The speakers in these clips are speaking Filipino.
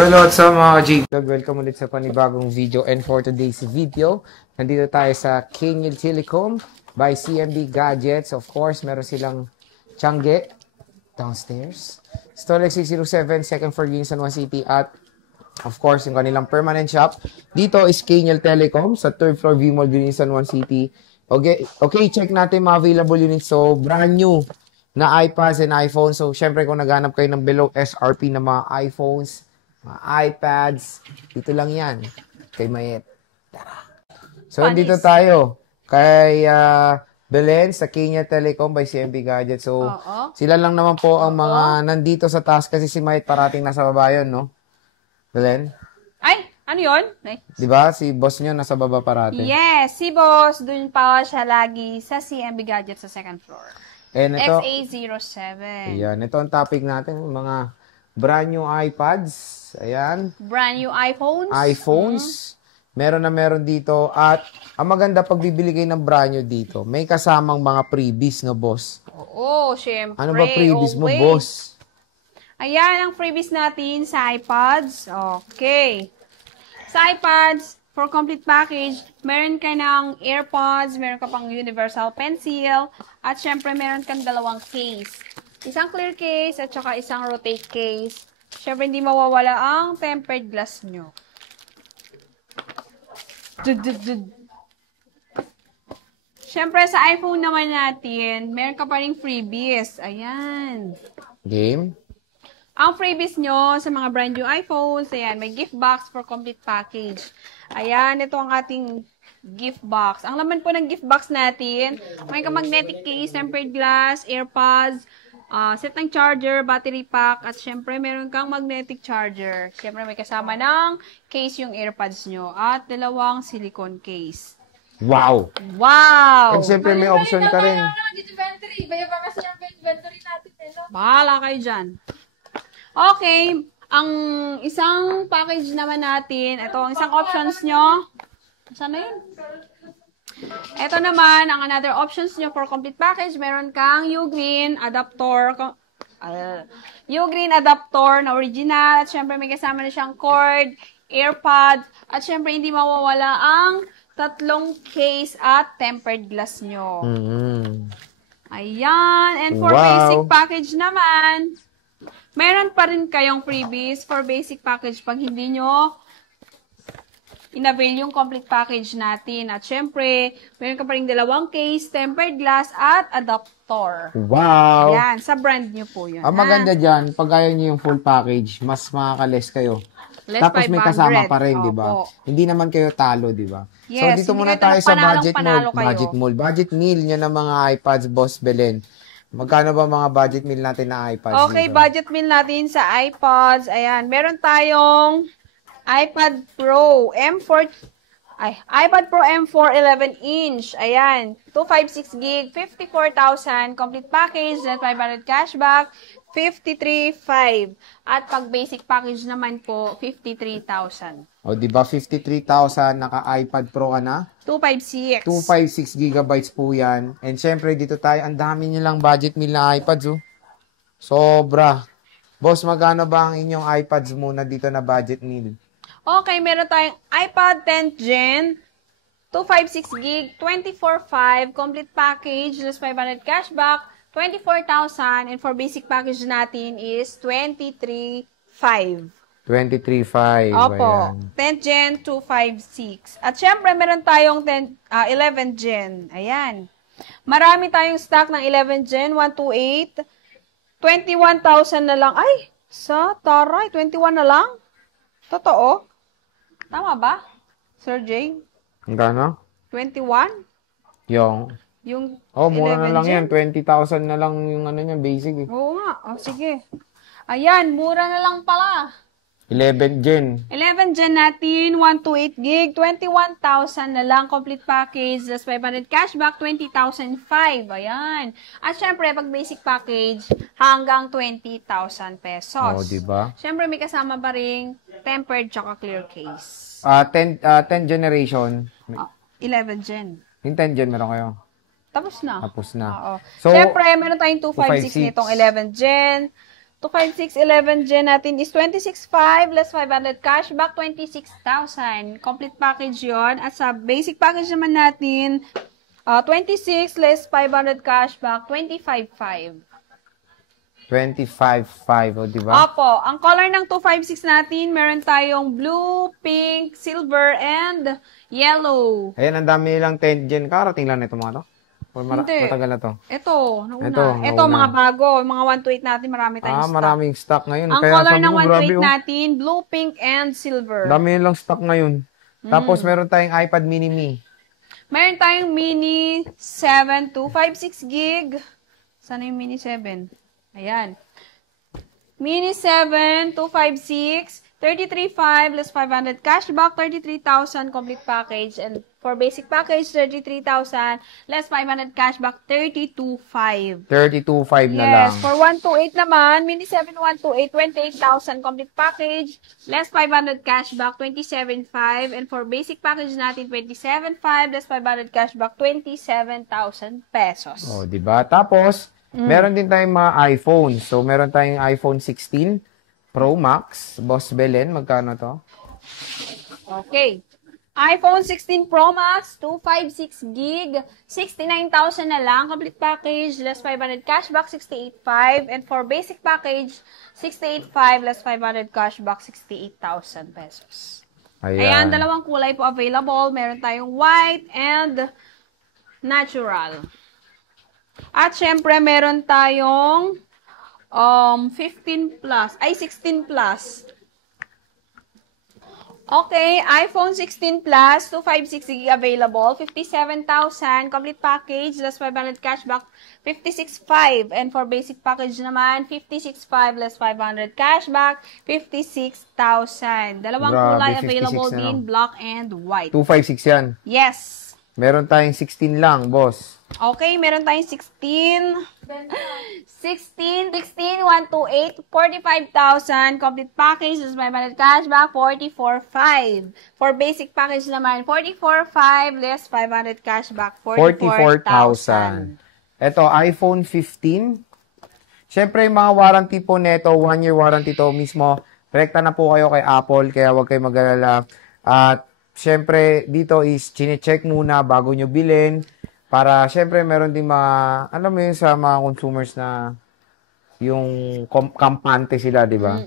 So hello sa mga G-Vlog, welcome ulit sa panibagong video, and for today's video, nandito tayo sa Kingil Telecom by CMB Gadgets. Of course, meron silang Tiangge downstairs, Stolex 607, second floor San Juan City, at of course, yung kanilang permanent shop. Dito is Kingil Telecom sa third floor V-Mall San Juan City. Okay, check natin mga available units. So, brand new na iPads and iPhones. So, syempre kung naghanap kayo ng below SRP na mga iPhones, mga iPads, dito lang yan. Kay Mayet. So, dito tayo kay Belen sa Kingil Telecom by CMB Gadget. So, sila lang naman po ang mga nandito sa taas kasi si Mayet parating nasa baba yun, no? Belen? Ay, ano yun? Diba? Si boss nyo nasa baba parating. Yes, si boss. Doon pa siya lagi sa CMB Gadget sa second floor. And ito, XA07. Ayan, ito ang topic natin, mga brand new iPads. Ayan. Brand new iPhones. Meron dito. At ang maganda pag bibili kayo ng brand new dito, may kasamang mga freebies, no, boss? Oo, syempre. Ano ba freebies mo, boss? Ayan ang freebies natin sa iPads. Okay. Sa iPads, for complete package, meron ka ng AirPods, meron ka pang universal pencil, at syempre meron kang dalawang case. Isang clear case at saka isang rotate case. Syempre hindi mawawala ang tempered glass nyo. Syempre sa iPhone naman natin, meron ka pa ring freebies. Ayan. Game? Ang freebies nyo sa mga brand new iPhones, ayan, may gift box for complete package. Ayan, ito ang ating gift box. Ang laman po ng gift box natin, may magnetic case, tempered glass, AirPods, set ng charger, battery pack, at syempre meron kang magnetic charger. Syempre may kasama ng case yung AirPods nyo at dalawang silicone case. Wow! Wow! And syempre may option ka rin. Bahala kayo dyan. Okay, ang isang package naman natin, ito ang isang options nyo. Saan na yun? Ito naman, ang another options nyo for complete package, meron kang Ugreen adapter, Ugreen adapter na original, at syempre may kasama na siyang cord, AirPods, at syempre hindi mawawala ang tatlong case at tempered glass nyo. Ayan, and for basic package naman, meron pa rin kayong freebies for basic package pag hindi nyo in-avail yung complete package natin. At syempre, meron ka pa rin dalawang case, tempered glass, at adapter. Wow! Yan, sa brand nyo po yun. Ang maganda dyan, pag ayaw nyo yung full package, mas makaka-less kayo. Less Tapos 500. may kasama pa rin, di ba? Hindi naman kayo talo, di ba? Yes, so, dito muna tayo sa budget mode. Budget meal nyo ng mga iPads, Boss Belen. Magkano ba mga budget meal natin na iPads? Okay, dito? budget meal natin sa iPads. Ayan, meron tayong iPad Pro M4, iPad Pro M4 11-inch. Ayan, 256 gig, 54,000. Complete package, net 500 cashback, 53,500. At pag basic package naman po, 53,000. O, di ba 53,000 naka-iPad Pro ka na? 256. 256 gigabytes po yan. And syempre, dito tayo, ang dami nilang budget meal na iPads, oh. Sobra. Boss, magkano ba ang inyong iPads muna dito na budget meal? Okay, meron tayong iPad 10th Gen, 256 gig, 24,500, complete package, less 500 cashback, 24,000, and for basic package natin is 23,500. 23,500. Opo, ayan. 10th Gen, 256. At syempre, meron tayong 11th Gen. Ayan. Marami tayong stock ng 11th Gen, 128, 21,000 na lang. Ay, sa taray, 21 na lang? Totoo? Tama ba, Sir Jay? Hanggang 21? Yung mura na lang yan. 20,000 na lang yung ano niya, basic eh. Oo nga. O, sige. Ayan, mura na lang pala. 11 Gen. 11 Gen natin, 128 gig, 21,000 na lang, complete package, plus 500 cashback, 20,005. Ayan. At syempre, pag basic package, hanggang 20,000 pesos. Oh, diba? Syempre, may kasama pa rin tempered tsaka clear case. 10 generation. 11 Gen. Yung 10 Gen meron kayo? Tapos na. Tapos na. Oo. So, syempre, meron tayong 256 nitong 11 Gen. 25611 Gen natin is 26,500 less 500 cashback, 26,000. Complete package yon. At sa basic package naman natin, 26 less 500 cashback, 25,500. 25.5, o diba? Opo, ang color ng 256 natin, meron tayong blue, pink, silver, and yellow. Ayan, ang dami nilang 10 gen. Karating lang na ito mga to? O Hindi. matagal na to? Ito, nauna. Ito, Mga bago. Mga 128 natin, marami tayong stock. Maraming stock ngayon. Ang Kaya color sabi ng ko, grabe, 128 oh. natin, blue, pink, and silver. Dami nilang stock ngayon. Tapos meron tayong iPad mini me. Meron tayong mini 7 256 gig. Sana yung mini 7? Ayan. Mini 7 256, 33,500 less 500 cashback, 33,000 complete package. And for basic package, 33,000 less 500 cashback, 32,500. 32.5 na lang. Yes, for 128 naman, mini 7 128, 28,000 complete package, less 500 cashback, 27,500. And for basic package natin, 27,500 less 500 cashback, 27,000 pesos. O, diba? Tapos, meron din tayong mga iPhone. So, meron tayong iPhone 16 Pro Max. Boss Belen, magkano to? Okay. iPhone 16 Pro Max, 256 gig, 69,000 na lang. Complete package, less 500 cashback, 68,500. And for basic package, 68,500 less 500 cashback, 68,000 pesos. Ayan, dalawang kulay po available. Meron tayong white and natural. At syempre, meron tayong 15 plus, 16 plus. Okay, iPhone 16 Plus, 256 gig available, 57,000, complete package, less 500 cashback, 56,500. And for basic package naman, 56,500 less 500 cashback, 56,000. Dalawang kulay available din, black and white. 256 yan. Yes. Meron tayong 16 lang, boss. Okay, meron tayong 16, 128, 45,000, complete package, is 500 cashback, 44,500. For basic package naman, 44,500, less 500 cashback, 44,000. Ito, iPhone 15. Siyempre, yung mga warranty po neto, 1-year warranty to mismo. Rekta na po kayo kay Apple, kaya huwag kayo mag-alala. At siyempre, dito is chine-check muna bago nyo bilhin. Para, siyempre, meron din mga, alam mo yun sa mga consumers na yung kampante sila, di ba?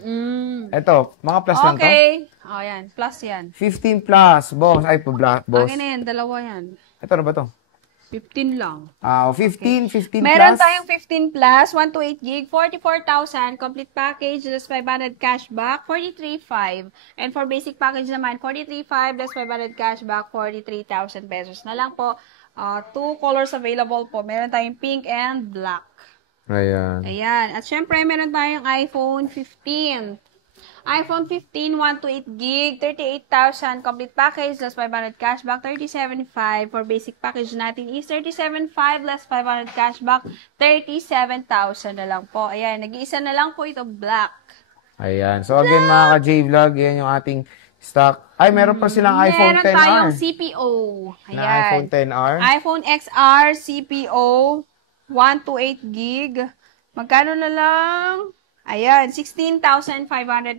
Ito, mga plus lang to. Okay. O, yan. Plus yan. 15 plus, boss. Ay, boss. Akin na yan. Dalawa yan. Ito na ba to? 15 lang. 15 plus. Meron tayong 15 plus, 128 gig, 44,000, complete package, less 500 cashback, 43,500. And for basic package naman, 43,500, less 500 cashback, 43,000 pesos na lang po. Two colors available po. Meron tayong pink and black. Ayan. Ayan. At syempre, meron tayong iPhone 15. iPhone 15, 128 gig, 38,000, complete package, less 500 cashback, 37,500. For basic package natin is 37,500, less 500 cashback, 37,000 na lang po. Ayan, nag-iisa na lang po ito, black. Ayan. So again, mga ka-J-Vlog, yan yung ating stock. Ay, meron pa silang iPhone 10R. Meron tayong CPO. Ayan. Na iPhone 10R. iPhone XR, CPO, 128 gig. Magkano na lang? Ayan, 16,500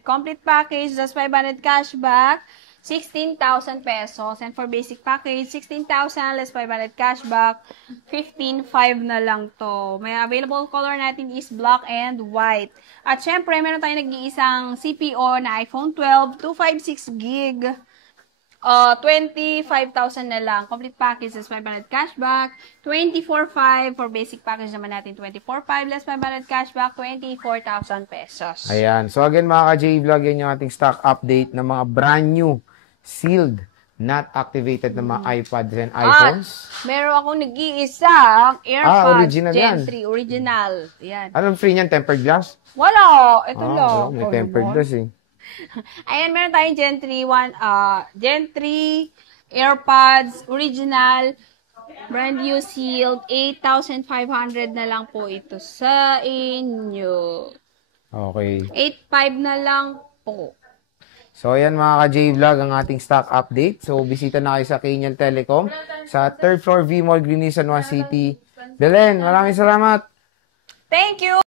complete package, plus 500 cashback, 16,000 pesos. And for basic package, 16,000 less 500 cashback, 15,500 na lang to. May available color natin is black and white. At syempre, meron tayong nag-iisang CPO na iPhone 12, 256 gig. 25,000 na lang. Complete package is 500 cashback. 24,500 for basic package naman natin. 24,500 less 500 cashback. 24,000 pesos. Ayan. So again, mga ka-J-Vlog, yan yung ating stock update ng mga brand new, sealed, not activated na mga iPads and iPhones. Meron akong nag-iisang AirPods original Gen yan. 3. Original. Ayan. Anong free niyan? Tempered glass? Wala. Ito lang. May tempered glass eh. Ayan, meron tayong Gen 3, Gen 3, AirPods, original, brand new sealed, 8,500 na lang po ito sa inyo. Okay. 8,500 na lang po. So, ayan mga ka-J-Vlog, ang ating stock update. So, bisita na kayo sa Kanyal Telecom sa 3rd floor V-Mall, Green San Juan City. Belen, maraming salamat. Thank you!